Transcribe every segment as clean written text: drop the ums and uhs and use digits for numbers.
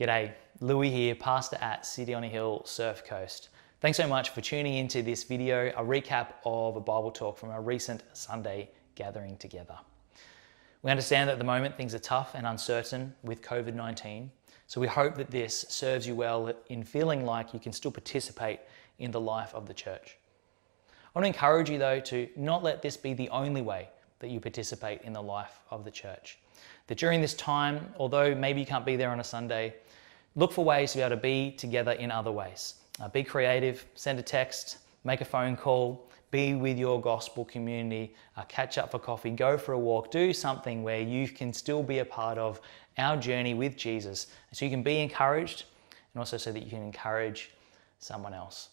G'day, Louis here, pastor at City on a Hill, Surf Coast. Thanks so much for tuning into this video, a recap of a Bible talk from our recent Sunday gathering together. We understand that at the moment things are tough and uncertain with COVID-19, so we hope that this serves you well in feeling like you can still participate in the life of the church. I want to encourage you though to not let this be the only way that you participate in the life of the church. That during this time, although maybe you can't be there on a Sunday, look for ways to be able to be together in other ways. Be creative, send a text, make a phone call, be with your gospel community, catch up for coffee, go for a walk, do something where you can still be a part of our journey with Jesus, so you can be encouraged and also so that you can encourage someone else.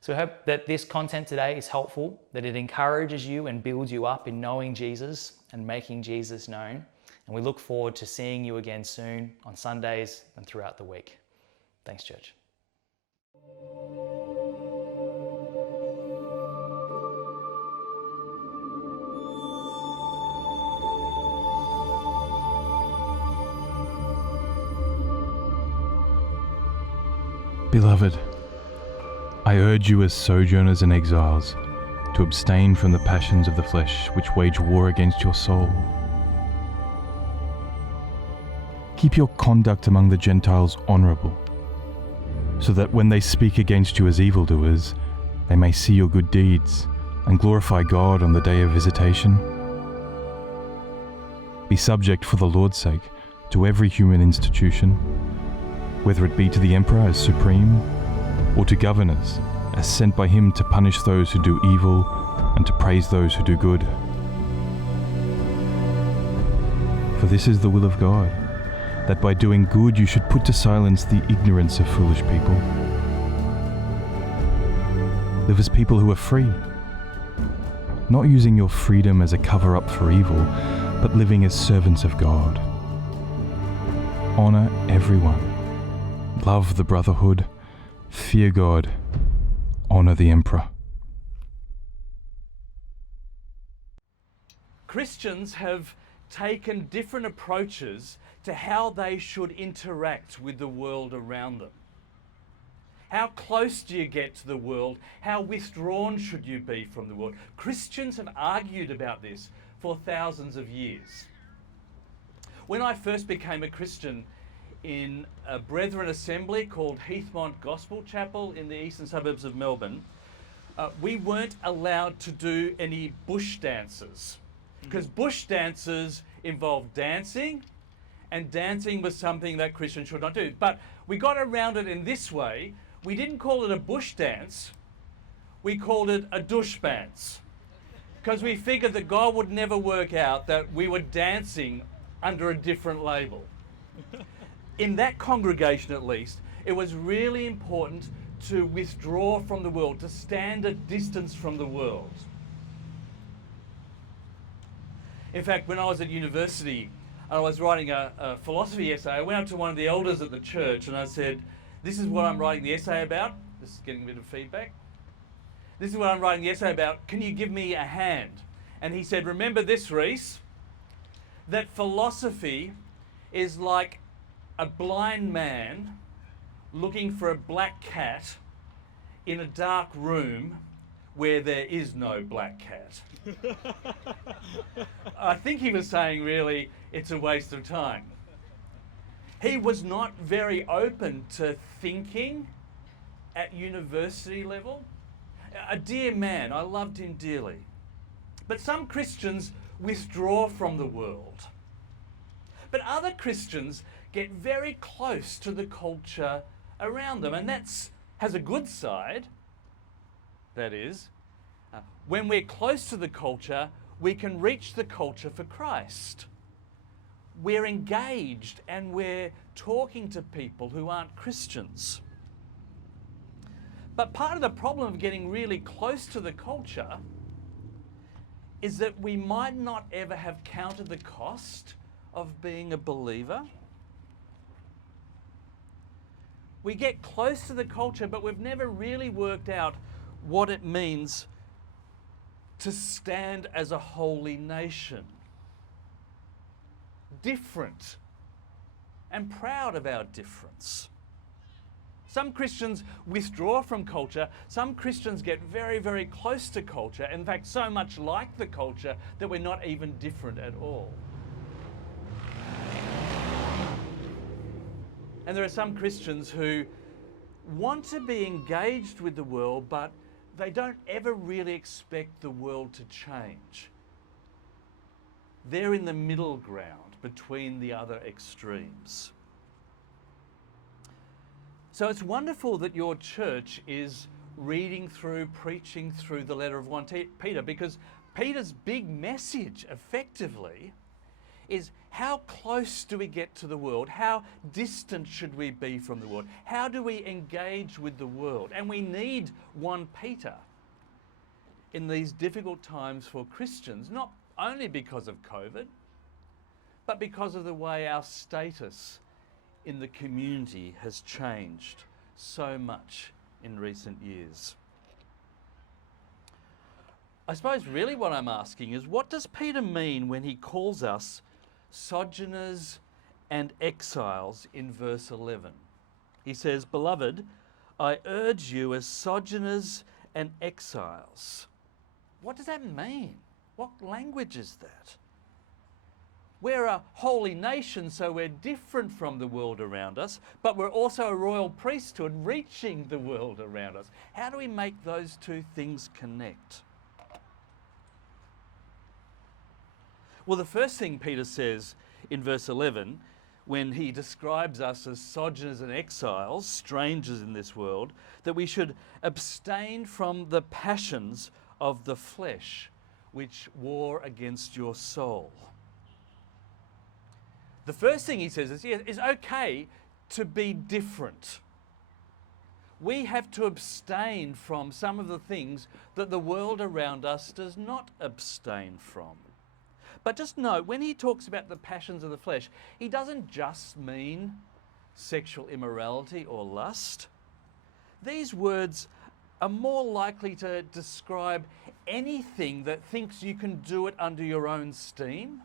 So I hope that this content today is helpful, that it encourages you and builds you up in knowing Jesus and making Jesus known. And we look forward to seeing you again soon on Sundays and throughout the week. Thanks, church. Beloved, I urge you as sojourners and exiles to abstain from the passions of the flesh which wage war against your soul. Keep your conduct among the Gentiles honourable, so that when they speak against you as evildoers, they may see your good deeds and glorify God on the day of visitation. Be subject for the Lord's sake to every human institution, whether it be to the emperor as supreme, or to governors as sent by him to punish those who do evil and to praise those who do good. For this is the will of God, that by doing good you should put to silence the ignorance of foolish people. Live as people who are free, not using your freedom as a cover-up for evil, but living as servants of God. Honour everyone, love the brotherhood, fear God, honour the emperor. Christians have taken different approaches to how they should interact with the world around them. How close do you get to the world? How withdrawn should you be from the world? Christians have argued about this for thousands of years. When I first became a Christian in a Brethren assembly called Heathmont Gospel Chapel in the eastern suburbs of Melbourne, we weren't allowed to do any bush dances, because bush dances involved dancing, and dancing was something that Christians should not do. But we got around it in this way. We didn't call it a bush dance, we called it a douche dance, because we figured that God would never work out that we were dancing under a different label. In that congregation at least, it was really important to withdraw from the world, to stand a distance from the world. In fact, when I was at university, I was writing a philosophy essay. I went up to one of the elders at the church and I said, this is what I'm writing the essay about. This is getting a bit of feedback. This is what I'm writing the essay about. Can you give me a hand? And he said, remember this, Rhys, that philosophy is like a blind man looking for a black cat in a dark room where there is no black cat. I think he was saying really it's a waste of time. He was not very open to thinking at university level. A dear man, I loved him dearly. But some Christians withdraw from the world. But other Christians get very close to the culture around them, and that has a good side. That is, when we're close to the culture, we can reach the culture for Christ. We're engaged and we're talking to people who aren't Christians. But part of the problem of getting really close to the culture is that we might not ever have counted the cost of being a believer. We get close to the culture, but we've never really worked out what it means to stand as a holy nation. Different and proud of our difference. Some Christians withdraw from culture. Some Christians get very, very close to culture. In fact, so much like the culture that we're not even different at all. And there are some Christians who want to be engaged with the world, but they don't ever really expect the world to change. They're in the middle ground between the other extremes. So it's wonderful that your church is reading through, preaching through the letter of 1 Peter, because Peter's big message, effectively, is how close do we get to the world? How distant should we be from the world? How do we engage with the world? And we need 1 Peter in these difficult times for Christians, not only because of COVID, but because of the way our status in the community has changed so much in recent years. I suppose really what I'm asking is, what does Peter mean when he calls us sojourners and exiles in verse 11? He says, "Beloved, I urge you as sojourners and exiles." What does that mean? What language is that? We're a holy nation, so we're different from the world around us, but we're also a royal priesthood reaching the world around us. How do we make those two things connect? Well, the first thing Peter says in verse 11, when he describes us as sojourners and exiles, strangers in this world, that we should abstain from the passions of the flesh, which war against your soul. The first thing he says is, yes, it's okay to be different. We have to abstain from some of the things that the world around us does not abstain from. But just note, when he talks about the passions of the flesh, he doesn't just mean sexual immorality or lust. These words are more likely to describe anything that thinks you can do it under your own steam.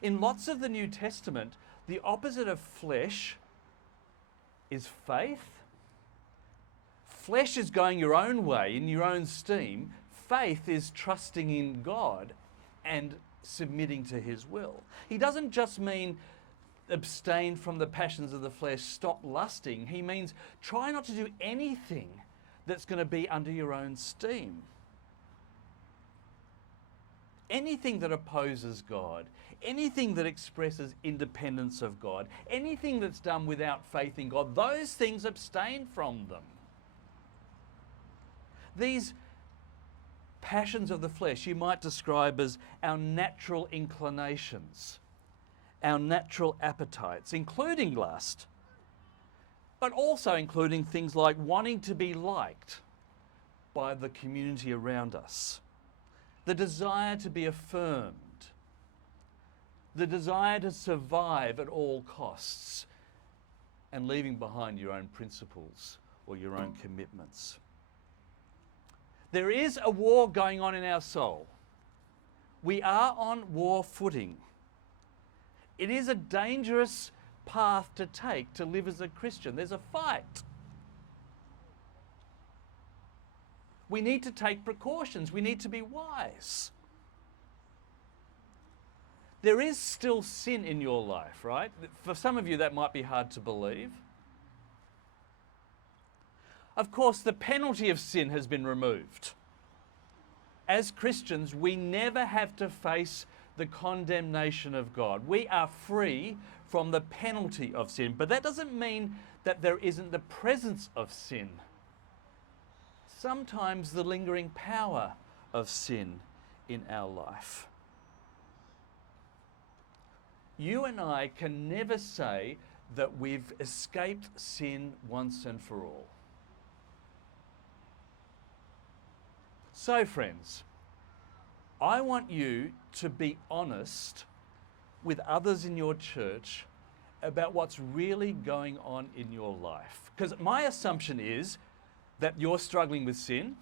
In lots of the New Testament, the opposite of flesh is faith. Flesh is going your own way, in your own steam. Faith is trusting in God and submitting to his will. He doesn't just mean abstain from the passions of the flesh, stop lusting. He means try not to do anything that's going to be under your own steam. Anything that opposes God, anything that expresses independence of God, anything that's done without faith in God, those things, abstain from them. These passions of the flesh you might describe as our natural inclinations, our natural appetites, including lust, but also including things like wanting to be liked by the community around us, the desire to be affirmed, the desire to survive at all costs, and leaving behind your own principles or your own commitments. There is a war going on in our soul. We are on war footing. It is a dangerous path to take to live as a Christian. There's a fight. We need to take precautions. We need to be wise. There is still sin in your life, right? For some of you, that might be hard to believe. Of course, the penalty of sin has been removed. As Christians, we never have to face the condemnation of God. We are free from the penalty of sin, but that doesn't mean that there isn't the presence of sin. Sometimes the lingering power of sin in our life. You and I can never say that we've escaped sin once and for all. So, friends, I want you to be honest with others in your church about what's really going on in your life. Because my assumption is that you're struggling with sin.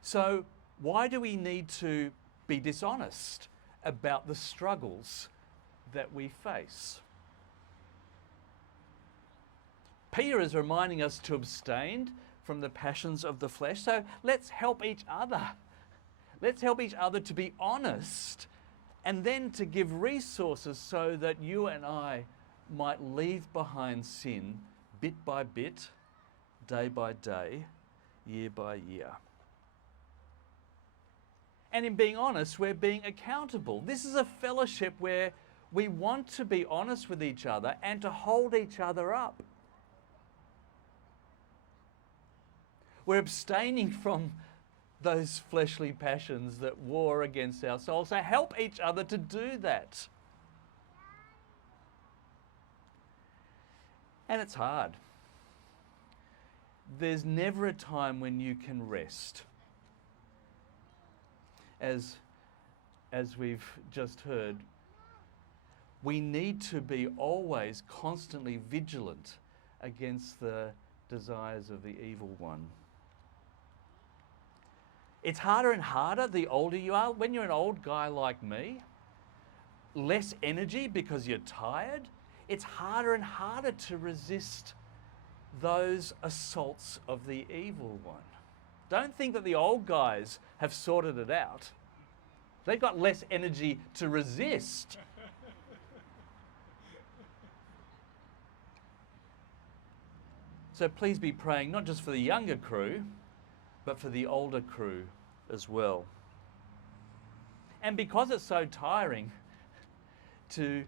So why do we need to be dishonest about the struggles that we face. Peter is reminding us to abstain from the passions of the flesh. So let's help each other. Let's help each other to be honest and then to give resources so that you and I might leave behind sin bit by bit, day by day, year by year. And in being honest, we're being accountable. This is a fellowship where we want to be honest with each other and to hold each other up. We're abstaining from those fleshly passions that war against our soul. So help each other to do that. And it's hard. There's never a time when you can rest. As we've just heard, we need to be always constantly vigilant against the desires of the evil one. It's harder and harder the older you are. When you're an old guy like me, less energy because you're tired, it's harder and harder to resist those assaults of the evil one. Don't think that the old guys have sorted it out. They've got less energy to resist. So please be praying not just for the younger crew, but for the older crew as well. And because it's so tiring to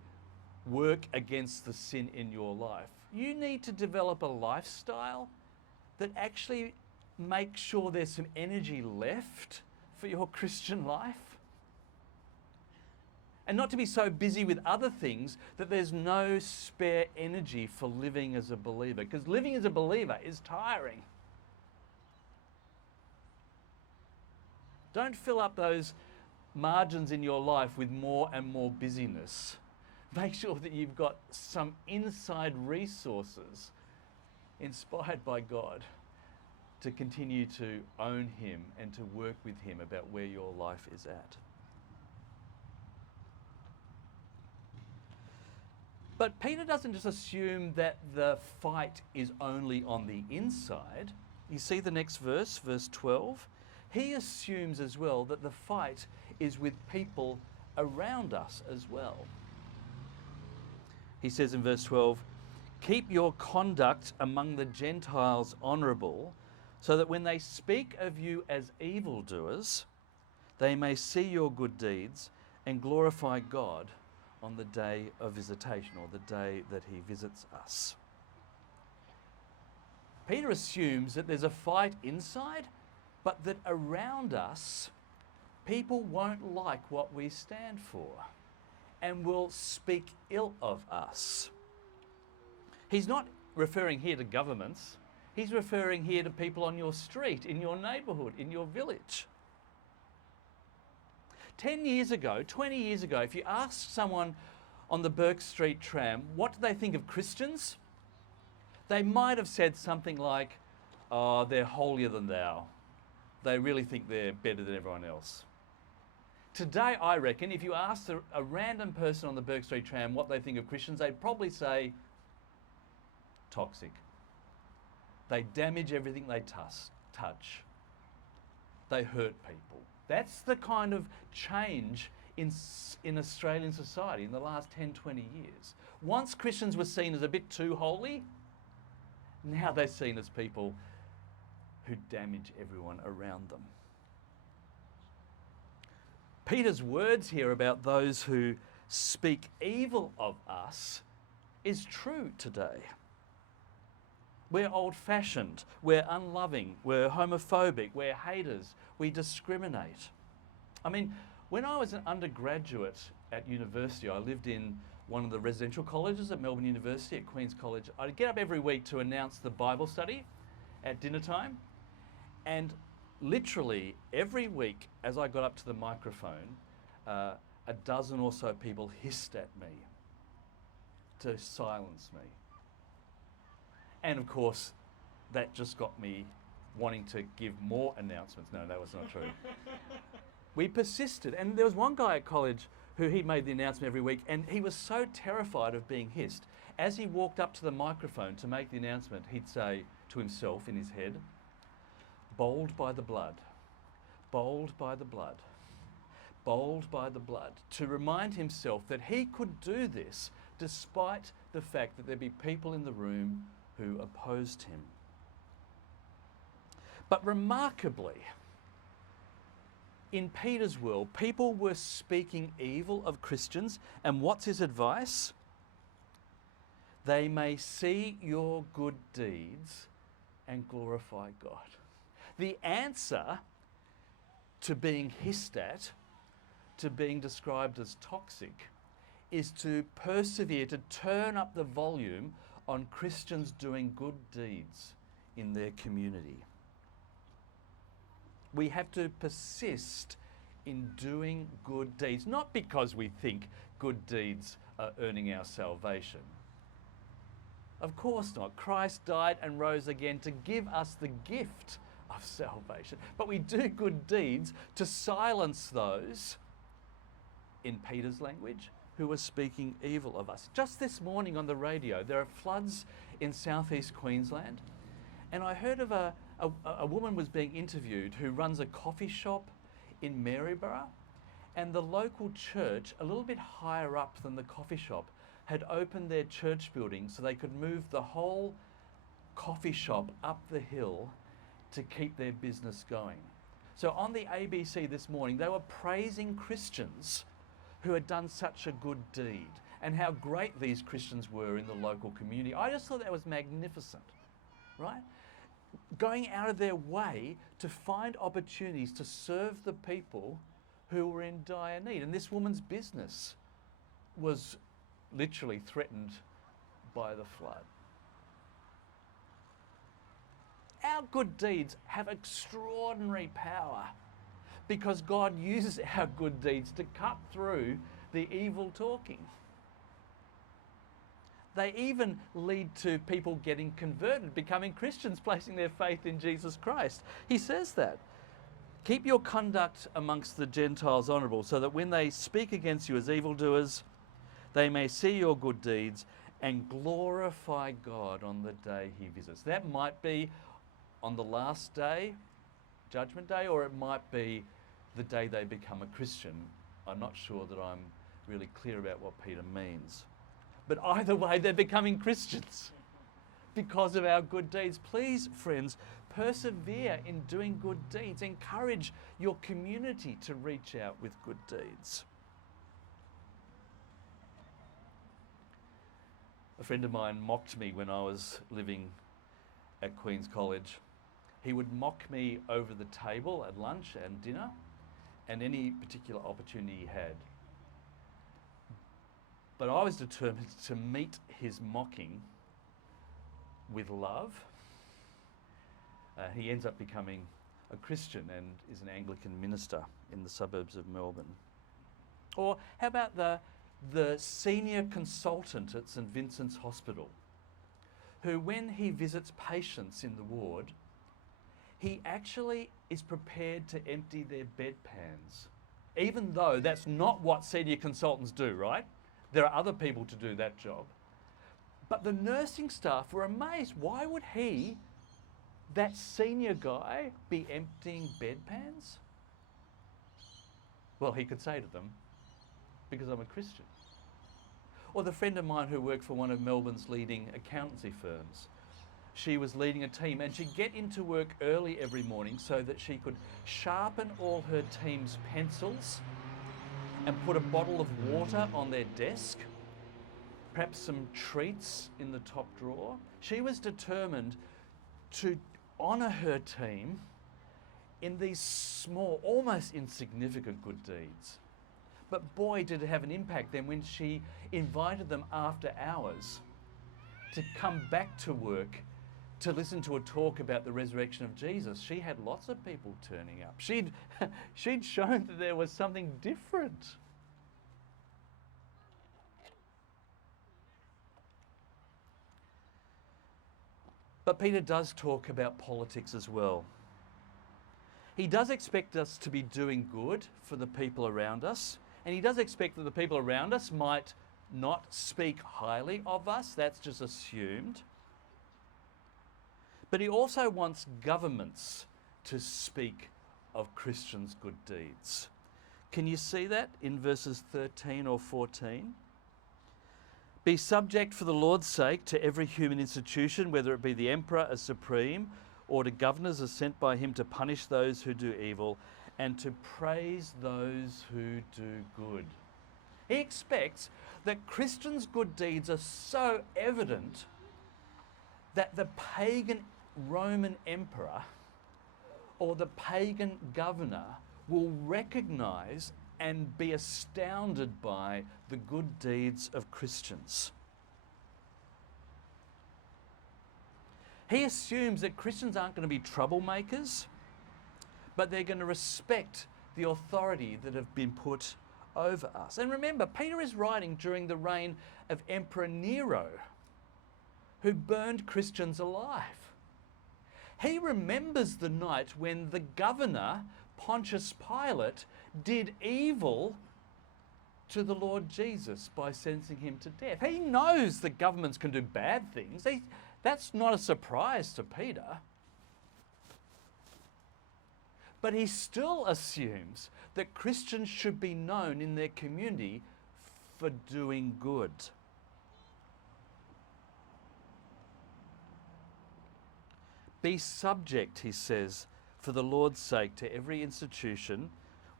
work against the sin in your life, you need to develop a lifestyle that actually makes sure there's some energy left for your Christian life. And not to be so busy with other things that there's no spare energy for living as a believer, because living as a believer is tiring. Don't fill up those margins in your life with more and more busyness. Make sure that you've got some inside resources inspired by God to continue to own Him and to work with Him about where your life is at. But Peter doesn't just assume that the fight is only on the inside. You see the next verse, verse 12? He assumes as well that the fight is with people around us as well. He says in verse 12, "Keep your conduct among the Gentiles honourable, so that when they speak of you as evildoers, they may see your good deeds and glorify God on the day of visitation," or the day that He visits us. Peter assumes that there's a fight inside, but that around us, people won't like what we stand for and will speak ill of us. He's not referring here to governments. He's referring here to people on your street, in your neighbourhood, in your village. 10 years ago, 20 years ago, if you asked someone on the Burke Street tram, what do they think of Christians? They might have said something like, "Oh, they're holier than thou. They really think they're better than everyone else." Today, I reckon, if you asked a random person on the Burke Street tram what they think of Christians, they'd probably say, toxic. They damage everything they touch. They hurt people. That's the kind of change in Australian society in the last 10, 20 years. Once Christians were seen as a bit too holy, now they're seen as people who damage everyone around them. Peter's words here about those who speak evil of us is true today. We're old-fashioned, we're unloving, we're homophobic, we're haters, we discriminate. I mean, when I was an undergraduate at university, I lived in one of the residential colleges at Melbourne University, at Queen's College. I'd get up every week to announce the Bible study at dinner time, and literally every week as I got up to the microphone, a dozen or so people hissed at me to silence me. And of course, that just got me wanting to give more announcements. No, that was not true. We persisted, and there was one guy at college who he made the announcement every week, and he was so terrified of being hissed. As he walked up to the microphone to make the announcement, he'd say to himself in his head, "Bold by the blood, bold by the blood, bold by the blood," to remind himself that he could do this despite the fact that there'd be people in the room who opposed him. But remarkably, in Peter's world, people were speaking evil of Christians, and what's his advice? They may see your good deeds and glorify God. The answer to being hissed at, to being described as toxic, is to persevere, to turn up the volume on Christians doing good deeds in their community. We have to persist in doing good deeds, not because we think good deeds are earning our salvation. Of course not. Christ died and rose again to give us the gift of salvation. But we do good deeds to silence those, in Peter's language, who are speaking evil of us. Just this morning on the radio, there are floods in southeast Queensland, and I heard of a woman was being interviewed who runs a coffee shop in Maryborough, and the local church, a little bit higher up than the coffee shop, had opened their church building so they could move the whole coffee shop up the hill to keep their business going. So on the ABC this morning, they were praising Christians who had done such a good deed and how great these Christians were in the local community. I just thought that was magnificent, right? Going out of their way to find opportunities to serve the people who were in dire need. And this woman's business was literally threatened by the flood. Our good deeds have extraordinary power because God uses our good deeds to cut through the evil talking. They even lead to people getting converted, becoming Christians, placing their faith in Jesus Christ. He says that. Keep your conduct amongst the Gentiles honourable, so that when they speak against you as evildoers, they may see your good deeds and glorify God on the day he visits. That might be on the last day, Judgment Day, or it might be the day they become a Christian. I'm not sure that I'm really clear about what Peter means. But either way, they're becoming Christians because of our good deeds. Please, friends, persevere in doing good deeds. Encourage your community to reach out with good deeds. A friend of mine mocked me when I was living at Queen's College. He would mock me over the table at lunch and dinner and any particular opportunity he had. But I was determined to meet his mocking with love. He ends up becoming a Christian and is an Anglican minister in the suburbs of Melbourne. Or how about the senior consultant at St Vincent's Hospital, who when he visits patients in the ward, he actually is prepared to empty their bedpans, even though that's not what senior consultants do, right? There are other people to do that job. But the nursing staff were amazed. Why would he, that senior guy, be emptying bedpans? Well, he could say to them, because I'm a Christian. Or the friend of mine who worked for one of Melbourne's leading accountancy firms. She was leading a team and she'd get into work early every morning so that she could sharpen all her team's pencils and put a bottle of water on their desk, perhaps some treats in the top drawer. She was determined to honour her team in these small, almost insignificant good deeds. But boy, did it have an impact then when she invited them after hours to come back to work to listen to a talk about the resurrection of Jesus. She had lots of people turning up. She'd shown that there was something different. But Peter does talk about politics as well. He does expect us to be doing good for the people around us, And he does expect that the people around us might not speak highly of us. That's just assumed. But he also wants governments to speak of Christians' good deeds. Can you see that in verses 13 or 14? Be subject for the Lord's sake to every human institution, whether it be the emperor as supreme, or to governors as sent by him to punish those who do evil, and to praise those who do good. He expects that Christians' good deeds are so evident that the pagan Roman emperor or the pagan governor will recognize and be astounded by the good deeds of Christians. He assumes that Christians aren't going to be troublemakers, but they're going to respect the authority that have been put over us. And remember, Peter is writing during the reign of Emperor Nero, who burned Christians alive. He remembers the night when the governor, Pontius Pilate, did evil to the Lord Jesus by sentencing him to death. He knows that governments can do bad things. That's not a surprise to Peter. But he still assumes that Christians should be known in their community for doing good. Be subject, he says, for the Lord's sake to every institution,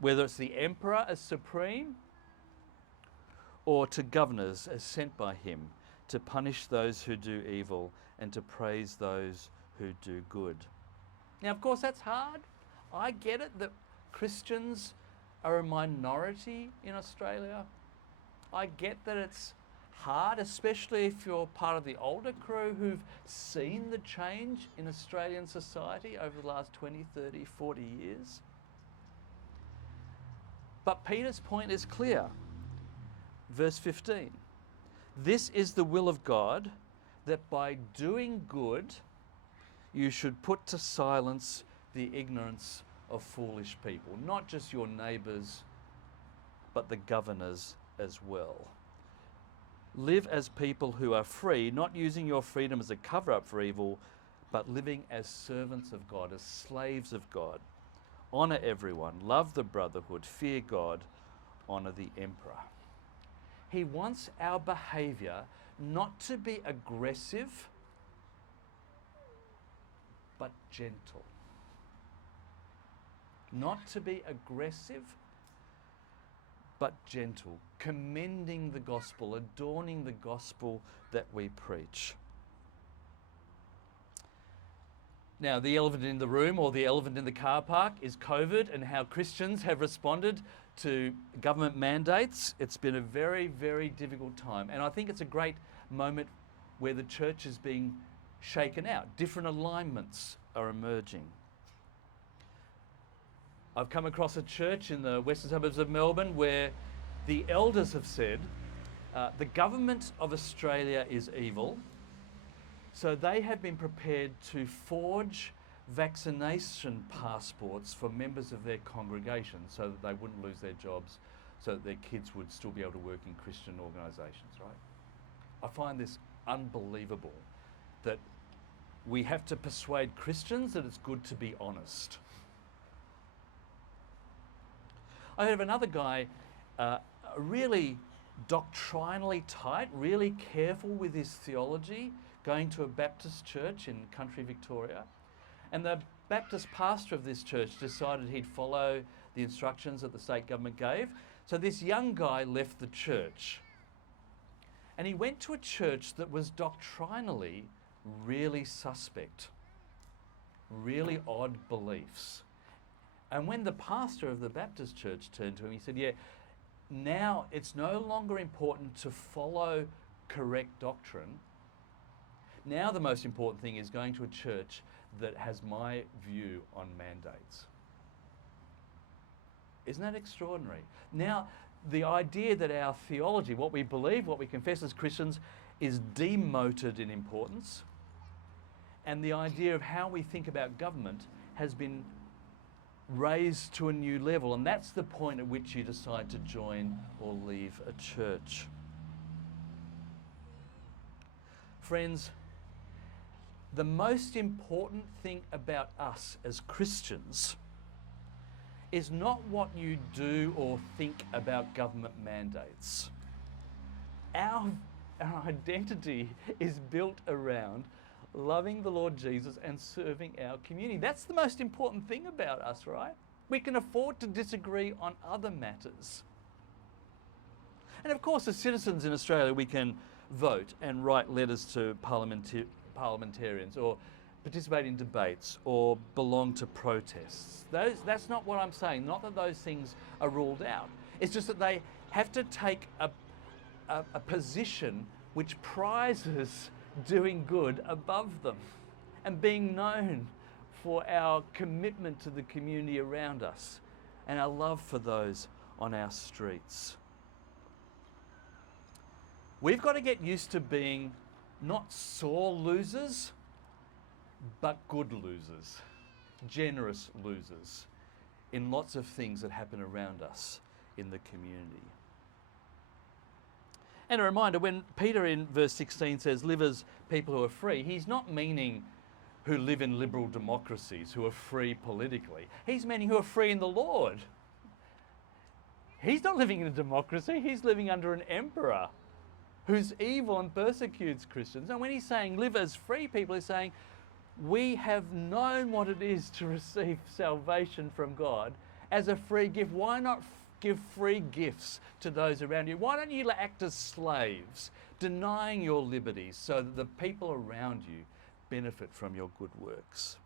whether it's the emperor as supreme or to governors as sent by him to punish those who do evil and to praise those who do good. Now, of course, that's hard. I get it that Christians are a minority in Australia. I get that it's hard, especially if you're part of the older crew who've seen the change in Australian society over the last 20, 30, 40 years. But Peter's point is clear. Verse 15. This is the will of God, that by doing good you should put to silence the ignorance of foolish people, not just your neighbours, but the governors as well. Live as people who are free, not using your freedom as a cover-up for evil, but living as servants of God, as slaves of God. Honour everyone, love the brotherhood, fear God, honour the emperor. He wants our behaviour not to be aggressive, but gentle. Not to be aggressive, but gentle, commending the gospel, adorning the gospel that we preach. Now, the elephant in the room or the elephant in the car park is COVID and how Christians have responded to government mandates. It's been a very, very difficult time. And I think it's a great moment where the church is being shaken out. Different alignments are emerging. I've come across a church in the western suburbs of Melbourne where the elders have said, the government of Australia is evil, so they have been prepared to forge vaccination passports for members of their congregation so that they wouldn't lose their jobs, so that their kids would still be able to work in Christian organisations, right? I find this unbelievable, that we have to persuade Christians that it's good to be honest. I heard of another guy, really doctrinally tight, really careful with his theology, going to a Baptist church in country Victoria. And the Baptist pastor of this church decided he'd follow the instructions that the state government gave. So this young guy left the church. And he went to a church that was doctrinally really suspect, really odd beliefs. And when the pastor of the Baptist church turned to him, he said, yeah, now it's no longer important to follow correct doctrine. Now the most important thing is going to a church that has my view on mandates. Isn't that extraordinary? Now, the idea that our theology, what we believe, what we confess as Christians, is demoted in importance, and the idea of how we think about government has been raised to a new level, and that's the point at which you decide to join or leave a church. Friends, the most important thing about us as Christians is not what you do or think about government mandates. Our identity is built around loving the Lord Jesus and serving our community. That's the most important thing about us, right? We can afford to disagree on other matters. And of course, as citizens in Australia, we can vote and write letters to parliamentarians or participate in debates or belong to protests. That's not what I'm saying. Not that those things are ruled out. It's just that they have to take a position which prizes doing good above them and being known for our commitment to the community around us and our love for those on our streets. We've got to get used to being not sore losers, but good losers, generous losers in lots of things that happen around us in the community. And a reminder, when Peter in verse 16 says, live as people who are free, he's not meaning who live in liberal democracies, who are free politically. He's meaning who are free in the Lord. He's not living in a democracy, he's living under an emperor who's evil and persecutes Christians. And when he's saying live as free people, he's saying we have known what it is to receive salvation from God as a free gift. Why not give free gifts to those around you? Why don't you act as slaves, denying your liberties so that the people around you benefit from your good works?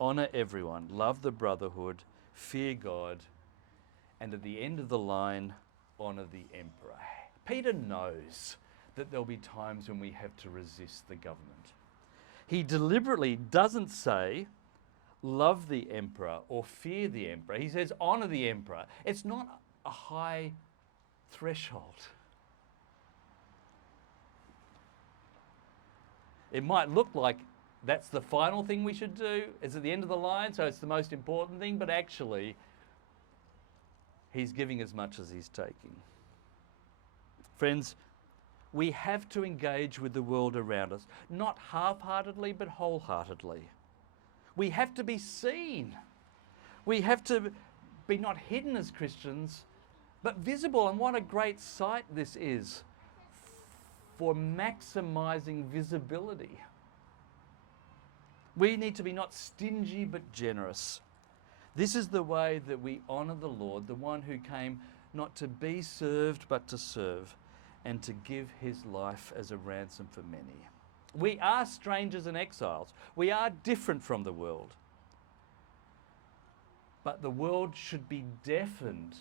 Honour everyone, love the brotherhood, fear God, and at the end of the line, honour the emperor. Peter knows that there'll be times when we have to resist the government. He deliberately doesn't say, love the emperor or fear the emperor. He says, honour the emperor. It's not a high threshold. It might look like that's the final thing we should do. It's at the end of the line, so it's the most important thing, but actually, he's giving as much as he's taking. Friends, we have to engage with the world around us, not half-heartedly, but wholeheartedly. We have to be seen. We have to be not hidden as Christians, but visible. And what a great sight this is for maximizing visibility. We need to be not stingy, but generous. This is the way that we honour the Lord, the one who came not to be served, but to serve, and to give his life as a ransom for many. We are strangers and exiles. We are different from the world. But the world should be deafened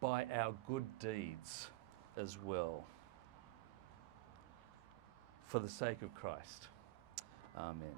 by our good deeds as well. For the sake of Christ. Amen.